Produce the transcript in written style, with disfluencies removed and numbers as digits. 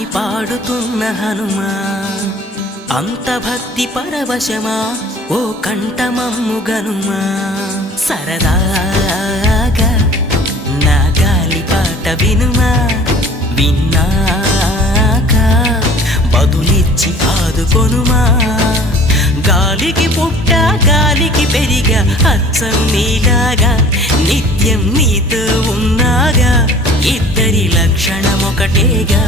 అని పాడుతున్న హనుమా అంత భక్తి పరవశమా ఓ కంఠమమ్ము గనుమా సరదాగా నా గాలి పాట వినుమా విన్నాక బదులిచ్చి ఆదుకొనుమా గాలికి పుట్ట గాలికి పెరిగా అచ్చం నీలాగా నిత్యం నీతో ఉన్నాగా ఇద్దరి లక్షణమొకటేగా